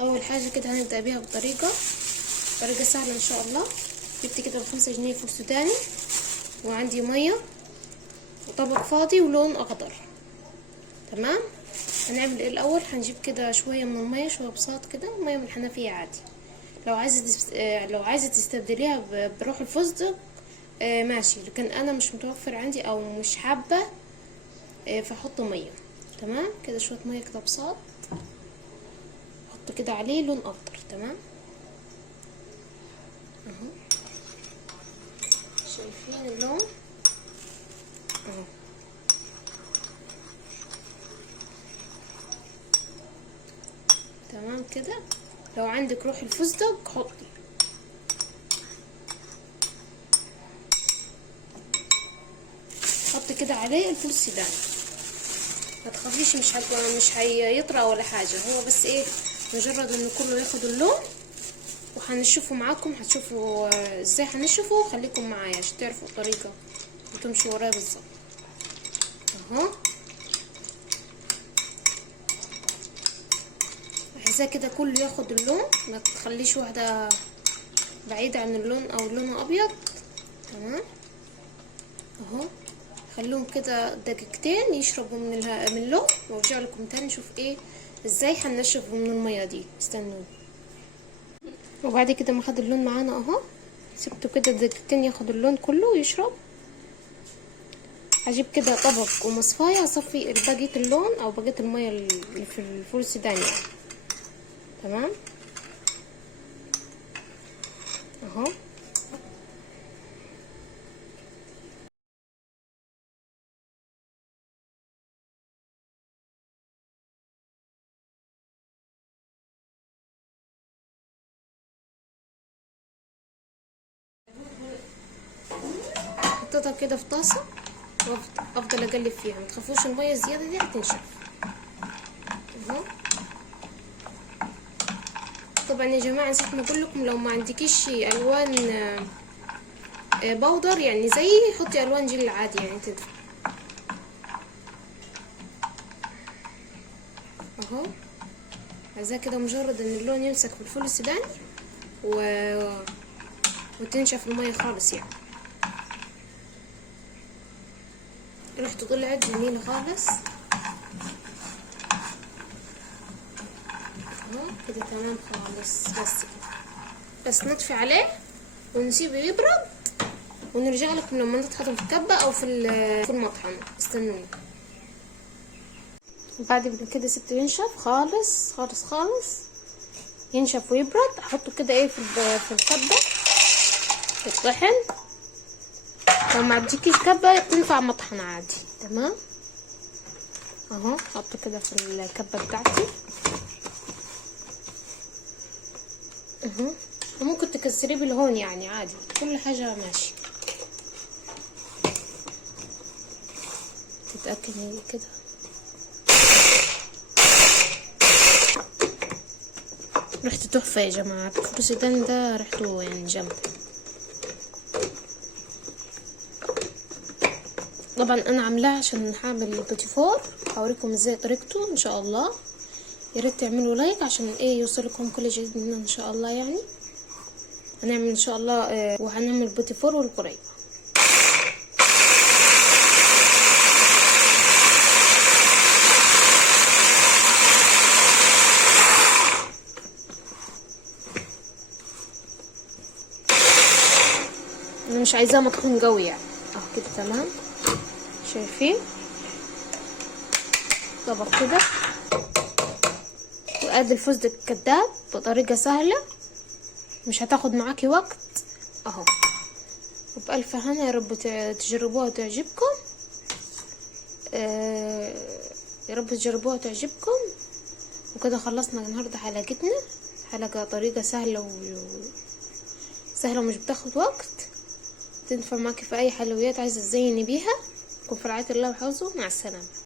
اول حاجه كده هنبدا بيها بطريقه سهله ان شاء الله. جبت كده ب5 جنيه فول سوداني، وعندي ميه وطبق فاضي ولون اخضر. تمام. هنعمل ايه الاول؟ هنجيب كده شويه من الميه، شويه بساط كده، ميه من الحنفيه عادي. لو عايزه تستبدليها بروح الفستق ماشي، لكن انا مش متوفر عندي او مش حابه فحط ميه. تمام كده، شويه ميه كده بساط، حط كده عليه لون اخضر. تمام اهو، شايفين اللون اهو. تمام كده. لو عندك روح الفستق حطي. حط كده عليه الفول السوداني، ما تخافيش، مش هيطرى ولا حاجه، هو بس ايه، مجرد انه كله ياخد اللون. وهنشوفه معاكم، هتشوفوا ازاي هنشوفه. خليكم معايا عشان تعرفوا الطريقه وتمشوا ورايا بالظبط. اهو عايزاه كده كله ياخد اللون، ما تخليش واحده بعيده عن اللون او لونه ابيض. تمام اهو، خلوهم كده دقيقتين يشربوا من اللون، وارجع لكم تاني نشوف ايه ازاي هنشف من الميه دي. استنوني. وبعد كده ما خد اللون معانا اهو، سبته كده دقيقتين ياخد اللون كله ويشرب. هجيب كده طبق ومصفايه اصفي بقيه اللون او بقيه الميه اللي في الفول السوداني يعني. تمام اهو. حطيتها كده في طاسه وافضل اقلب فيها، ما تخافوش الميه الزياده دي هتنشف اهو. طبعا يا جماعه نسيت ما اقول لكم، لو ما عندكيش الوان بودر يعني زي، حطي الوان جل عادي يعني تدفع اهو. عايزاه كده مجرد ان اللون يمسك في الفول السوداني وتنشف الميه خالص يعني. ريحته طلعت جميله خالص اهو كده. تمام خالص، بس كده، بس نطفي عليه ونسيبه يبرد، ونرجع لكم لما نطحنه في الكبه او في المطحن. استنوني. وبعد كده سبته ينشف خالص خالص خالص، ينشف ويبرد. احطه كده ايه في الكبه تطحن. لو ما عندكيش كبه تنفع مطحن عادي. تمام اهو، حطه كده في الكبه بتاعتي اهو. وممكن تكسريه بالهون يعني عادي، كل حاجه ماشي. تتاكدي كده. ريحته تحفه يا جماعه، الفول السوداني ده ريحته يعني جامده. طبعا انا عاملاه عشان هعمل البيتي فور، هوريكم ازاي طريقته ان شاء الله. يا ريت تعملوا لايك عشان ايه يوصلكم كل جديد مننا ان شاء الله. يعني هنعمل ان شاء الله وهنعمل بيتي فور والقريب. انا مش عايزاه مطحون قوي يعني اهو كده. تمام شايفين طبق كده، وادي الفستق الكداب بطريقه سهله مش هتاخد معاكي وقت اهو. وبألف هنا، يا رب تجربوها وتعجبكم. يا رب تجربوها وتعجبكم. وكده خلصنا النهارده حلقتنا، حلقه طريقه سهله سهله ومش بتاخد وقت، تنفع معاكي في اي حلويات عايزه تزيني بيها. كن في رعايه الله وحفظه. مع السلامه.